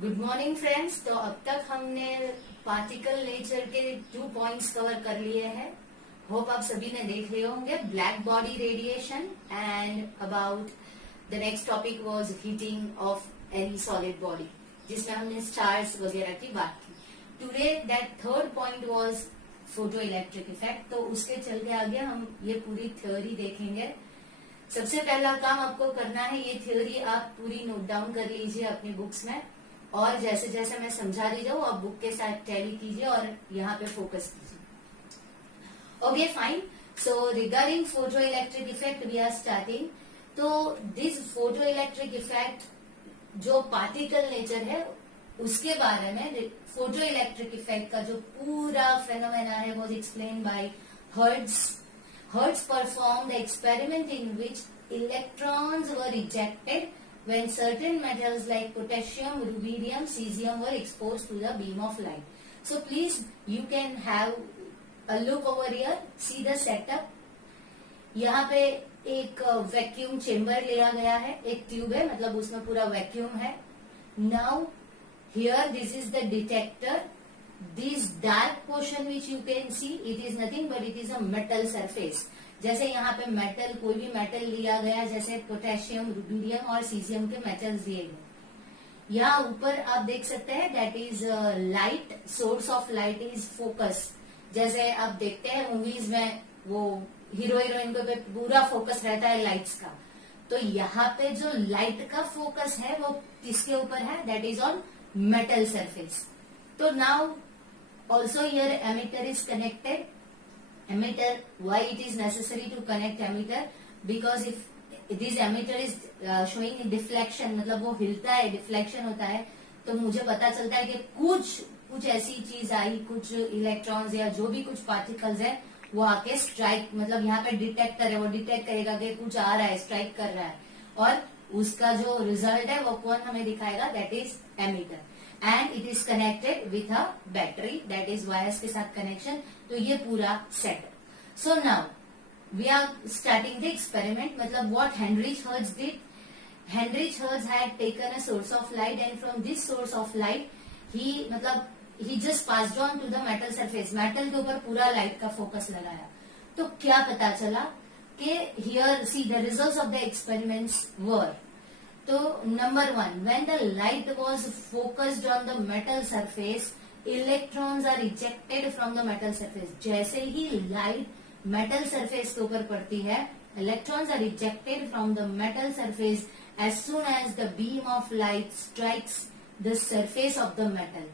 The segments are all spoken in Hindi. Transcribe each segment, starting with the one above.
Good morning friends. तो अब तक हमने पार्टिकल नेचर के 2 पॉइंट्स कवर कर लिए हैं। होप आप सभी ने देख लिए होंगे, black body radiation and about the next topic was heating of any solid body, जिसमें हमने स्टार्स वगैरह की बात की। Today that third point was photo electric effect. तो उसके चल के आगे हम ये पूरी थ्योरी देखेंगे। सबसे पहला काम आपको करना है, ये थ्योरी आप पूरी नोट डाउन कर लीजिए अपनी बुक्स में, और जैसे जैसे मैं समझा रही जाऊँ आप बुक के साथ टैली कीजिए और यहाँ पे फोकस कीजिए। Okay fine. So regarding photoelectric effect we are starting. तो दिस फोटो इलेक्ट्रिक इफेक्ट जो पार्टिकल नेचर है उसके बारे में, फोटो इलेक्ट्रिक इफेक्ट का जो पूरा फेनोमेना है वो explain by hertz. Hertz performed the experiment in which electrons were ejected when certain metals like potassium, rubidium, cesium were exposed to the beam of light. So please you can have a look over here, see the setup. यहाँ पे एक वैक्यूम चेम्बर लिया गया है, एक ट्यूब है, मतलब उसमें पूरा वैक्यूम है। Now here this is the detector. This dark portion which you can see, it is nothing but it is a metal surface. जैसे यहाँ पे मेटल, कोई भी मेटल लिया गया, जैसे पोटेशियम, रुबिडियम और सीजियम के मेटल्स दिए गए। यहाँ ऊपर आप देख सकते हैं that is light, source of light is focus. जैसे आप देखते हैं मूवीज में वो हीरो हीरोइन पे पूरा फोकस रहता है लाइट्स का, तो यहाँ पे जो लाइट का फोकस है वो किसके ऊपर है? That is on metal surface. तो now also here emitter is connected. Emitter, why it is necessary to connect emitter? Because if this emitter is showing deflection, मतलब वो हिलता है, डिफ्लेक्शन होता है, तो मुझे पता चलता है कि कुछ ऐसी चीज आई, कुछ इलेक्ट्रॉन्स या जो भी कुछ पार्टिकल्स है वो आके स्ट्राइक, मतलब यहाँ पे डिटेक्टर है, वो डिटेक्ट करेगा कि कुछ आ रहा है, स्ट्राइक कर रहा है, और उसका जो रिजल्ट है वो कौन हमें दिखाएगा? That is emitter. And it is connected with a battery, that is wires के साथ कनेक्शन। तो ये पूरा setup. So now we are starting the experiment. मतलब what Heinrich Hertz did, Heinrich Hertz had taken a source of light and from this source of light he just passed on to the metal surface. Metal के ऊपर पूरा लाइट का फोकस लगाया। तो क्या पता चला कि here see the results of the experiments were. तो number 1, when the light was focused on the metal surface, electrons are ejected from the metal surface. जैसे ही लाइट मेटल सरफेस के ऊपर पड़ती है, electrons are ejected from the metal surface as soon as the beam of light strikes the surface of the metal.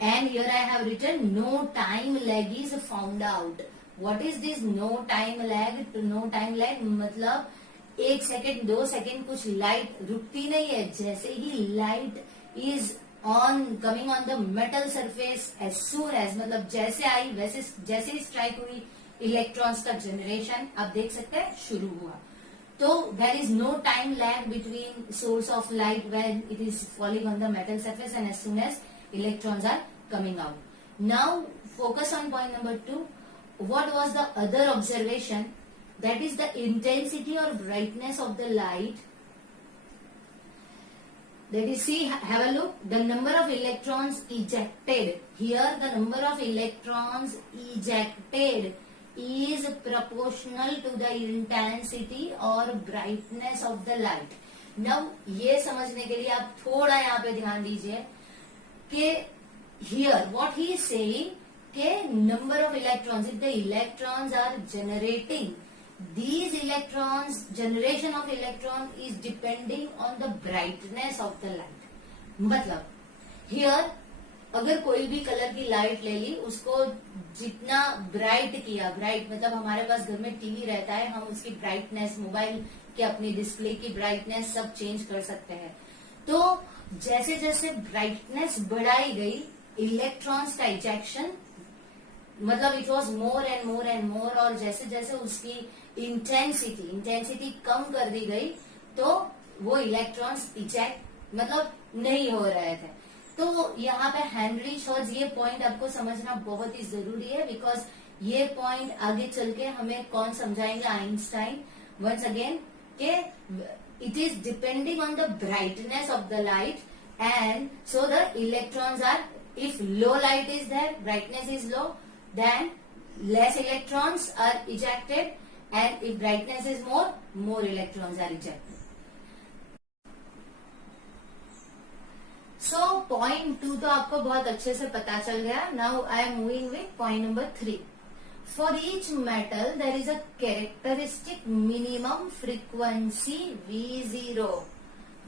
And here I have written no time lag is found out. What is this no time lag? No time lag मतलब 1 सेकेंड 2 सेकेंड कुछ लाइट रुकती नहीं है। जैसे ही light is on coming on the metal surface, as soon as, मतलब जैसे आई वैसे जैसे ही स्ट्राइक हुई, इलेक्ट्रॉन्स का जनरेशन आप देख सकते हैं शुरू हुआ। तो there is no time lag between source of light when it is falling on the metal surface and as soon as electrons are coming out. Now focus on point number 2. What was the other observation? That is the intensity or brightness of the light. That is, see, have a look. The number of electrons ejected. Here, the number of electrons ejected is proportional to the intensity or brightness of the light. Now, ये समझने के लिए आप थोड़ा यहाँ पे ध्यान दीजिए कि here, what he is saying, के number of electrons, if the electrons are generating, these electrons, generation of electron is depending on the brightness of the light. मतलब here अगर कोई भी कलर की लाइट ले ली, उसको जितना ब्राइट किया, ब्राइट मतलब हमारे पास घर में टीवी रहता है, हम उसकी ब्राइटनेस, मोबाइल के अपनी डिस्प्ले की ब्राइटनेस सब चेंज कर सकते हैं। तो जैसे जैसे ब्राइटनेस बढ़ाई गई, इलेक्ट्रॉन्स का इजेक्शन मतलब it was more and more and more, और जैसे जैसे उसकी इंटेंसिटी कम कर दी गई तो वो इलेक्ट्रॉन्स इजेक्ट मतलब नहीं हो रहे थे। तो यहाँ पे हेनरिच हर्ट्ज, ये पॉइंट आपको समझना बहुत ही जरूरी है, बिकॉज ये पॉइंट आगे चल के हमें कौन समझाएंगे? आइंस्टाइन। वंस अगेन के it is depending on the brightness of the light and so the electrons are, if low light is there, brightness is low, then less electrons are ejected, and if brightness is more electrons are ejected. So point 2 तो आपको बहुत अच्छे से पता चल गया. Now I am moving with point number 3. For each metal there is a characteristic minimum frequency V0.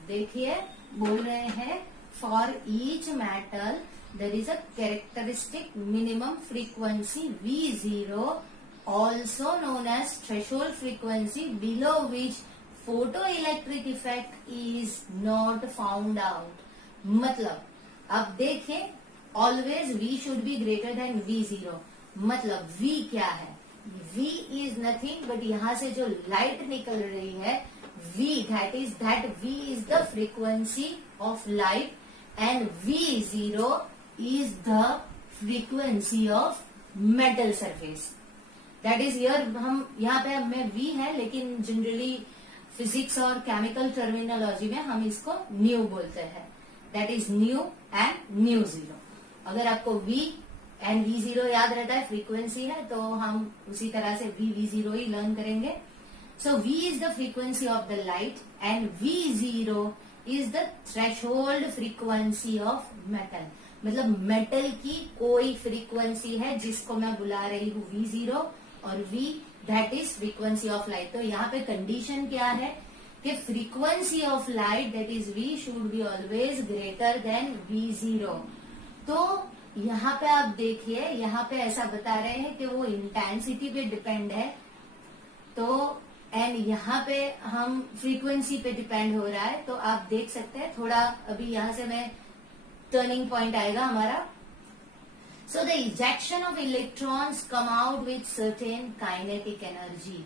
देखिए बोल रहे हैं for each metal there is a characteristic minimum frequency V0, also known as threshold frequency, below which photoelectric effect is not found out. मतलब अब देखें, always V should be greater than V0. मतलब V क्या है? V इज नथिंग बट यहां से जो लाइट निकल रही है V, that V is the frequency of light and V0 is the frequency of metal surface. That is here हम यहाँ पे हमें V है, लेकिन जनरली फिजिक्स और केमिकल टर्मिनोलॉजी में हम इसको न्यू बोलते हैं. That is new and mu zero. अगर आपको V एंड V0 याद रहता है, फ्रीक्वेंसी है, तो हम उसी तरह से V0 ही लर्न करेंगे. सो V is the frequency of the light and V0 is the threshold frequency of metal. मतलब मेटल की कोई फ्रीक्वेंसी है जिसको मैं बुला रही हूँ V0, और V that is frequency of light. तो यहाँ पे कंडीशन क्या है कि frequency of light that is V should be always greater than V0. तो यहाँ पे आप देखिए, यहाँ पे ऐसा बता रहे हैं कि वो इंटेंसिटी पे डिपेंड है. तो एंड यहाँ पे हम फ्रीक्वेंसी पे डिपेंड हो रहा है. तो आप देख सकते हैं थोड़ा, अभी यहाँ से मैं टर्निंग पॉइंट आएगा हमारा. So the ejection of electrons come out with certain kinetic energy.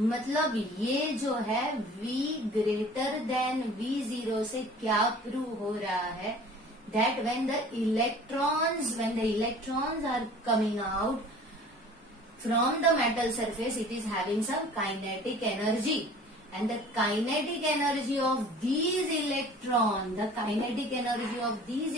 मतलब ये जो है V greater than V0 से क्या प्रूव हो रहा है? That when the electrons are coming out from the metal surface, it is having some kinetic energy. And the kinetic energy of these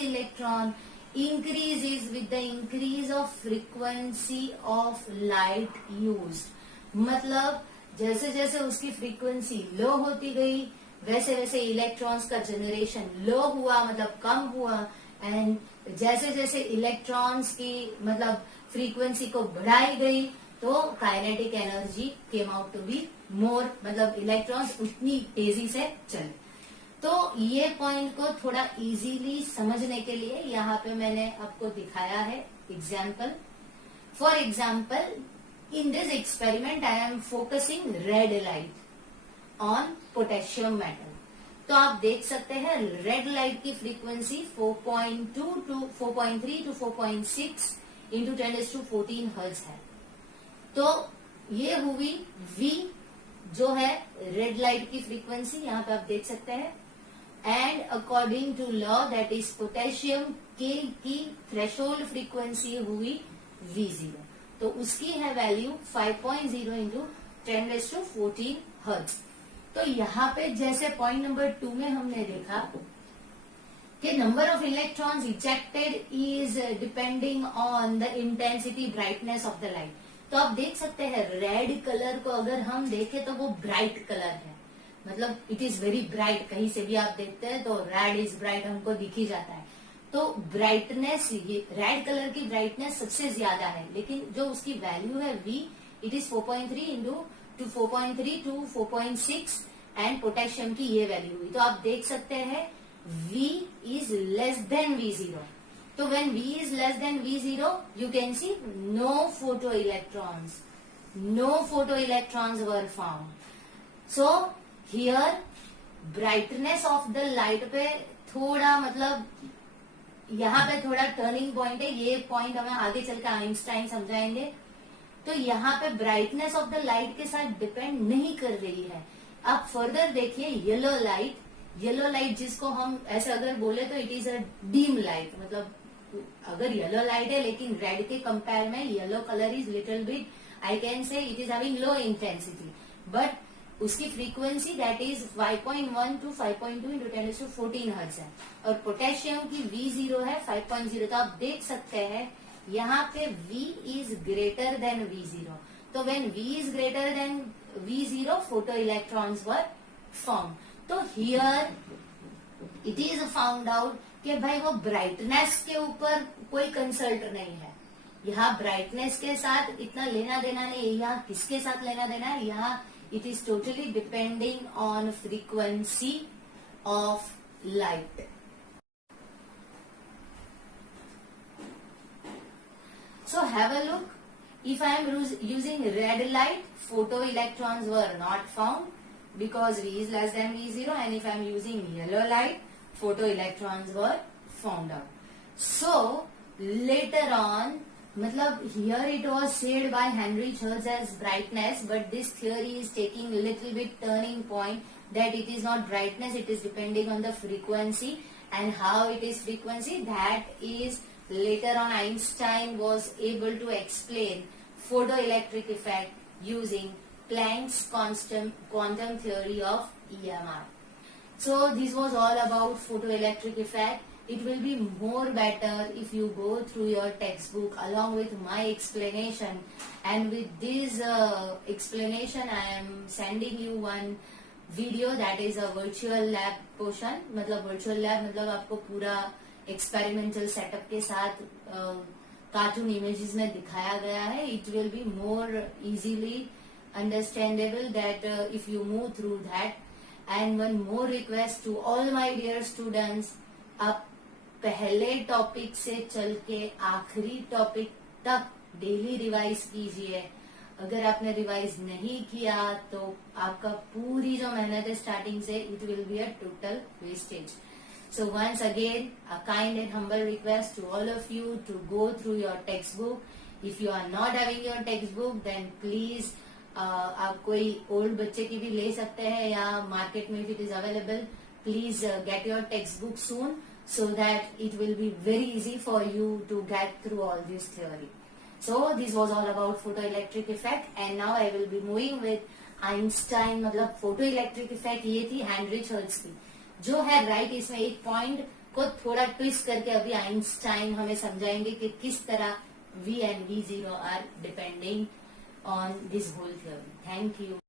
electrons, increases with the increase of frequency of light used. मतलब जैसे जैसे उसकी फ्रीक्वेंसी लो होती गई, वैसे वैसे इलेक्ट्रॉन्स का जनरेशन लो हुआ, मतलब कम हुआ. एंड जैसे जैसे इलेक्ट्रॉन्स की मतलब फ्रीक्वेंसी को बढ़ाई गई, तो kinetic energy came out to be more. मतलब इलेक्ट्रॉन्स उतनी तेजी से चले. तो ये पॉइंट को थोड़ा इजीली समझने के लिए यहाँ पे मैंने आपको दिखाया है example. For example, in this experiment I am focusing red light on potassium metal. तो आप देख सकते हैं रेड लाइट की फ्रीक्वेंसी 4.3 to 4.6 इंटू 10⁻14 हर्ट्ज है. तो ये हुई V जो है रेड लाइट की फ्रीक्वेंसी, यहाँ पे आप देख सकते हैं. And according to law that is potassium के की थ्रेशोल्ड फ्रीक्वेंसी हुई V0. तो उसकी है वैल्यू 5.0 इंटू 10⁻14 हर्ट्ज. तो यहाँ पे जैसे पॉइंट नंबर 2 में हमने देखा कि number of electrons ejected is depending on the intensity brightness of the light. तो आप देख सकते हैं रेड कलर को अगर हम देखें तो वो ब्राइट कलर है, मतलब इट इज वेरी ब्राइट. कहीं से भी आप देखते हैं तो रेड इज ब्राइट हमको दिख ही जाता है. तो ब्राइटनेस, ये रेड कलर की ब्राइटनेस सबसे ज्यादा है, लेकिन जो उसकी वैल्यू है V, it is 4.3 into 4.3 to 4.6 and potassium की ये वैल्यू हुई. तो आप देख सकते हैं V is less than V0. So when V is less than V0, you can see no photoelectrons were found. So here brightness of the light पे थोड़ा मतलब यहाँ पे थोड़ा टर्निंग पॉइंट है. ये पॉइंट हमें आगे चलकर आइंस्टाइन समझाएंगे. तो यहाँ पे ब्राइटनेस ऑफ द लाइट के साथ डिपेंड नहीं कर रही है. आप फर्दर देखिए येलो लाइट जिसको हम ऐसे अगर बोले तो it is a dim light. मतलब अगर येलो लाइट है लेकिन रेड के कंपेयर में yellow colour is little bit, I can say it is having low intensity. But उसकी frequency that is 5.1 to 5.2 into 10⁻14 hertz है, और पोटेशियम की V0 है 5.0। तो आप देख सकते हैं यहाँ पे V is greater than V0, तो when V is greater than V0 photo electrons were form. तो here it is found out कि भाई वो ब्राइटनेस के ऊपर कोई कंसल्ट नहीं है, यहाँ ब्राइटनेस के साथ इतना लेना देना नहीं है, यहाँ किसके साथ लेना देना है, यहाँ it is totally depending on frequency of light. So have a look. If I am using red light, photoelectrons were not found because V is less than V0, and if I am using yellow light, photoelectrons were found out. So later on, मतलब here it was said by Henry Church as brightness, but this theory is taking little bit turning point that it is not brightness, it is depending on the frequency, and how it is frequency, that is later on Einstein was able to explain photoelectric effect using Planck's quantum theory of EMR. So this was all about photoelectric effect. It will be more better if you go through your textbook along with my explanation, and with this explanation I am sending you one video that is a virtual lab portion. मतलब virtual lab मतलब आपको पूरा experimental setup के साथ cartoon images में दिखाया गया है. It will be more easily understandable that if you move through that. And one more request to all my dear students, आप पहले टॉपिक से चल के आखिरी टॉपिक तक डेली रिवाइज कीजिए. अगर आपने रिवाइज नहीं किया तो आपका पूरी जो मेहनत है स्टार्टिंग से, it will be a total wastage. So once again a kind and humble request to all of you to go through your textbook. If you are not having your textbook then please आप कोई ओल्ड बच्चे की भी ले सकते हैं, या मार्केट में it is available. Please get your text book soon, so that it will be very easy for you to get through all this theory. So this was all about photoelectric effect, and now I will be moving with Einstein. मतलब photoelectric effect ये थी हेनरी चर्च की, जो है राइट. इसमें एक पॉइंट को थोड़ा ट्विस्ट करके अभी आइंस्टाइन हमें समझाएंगे कि किस तरह V and V0 are depending on this whole theory. Thank you.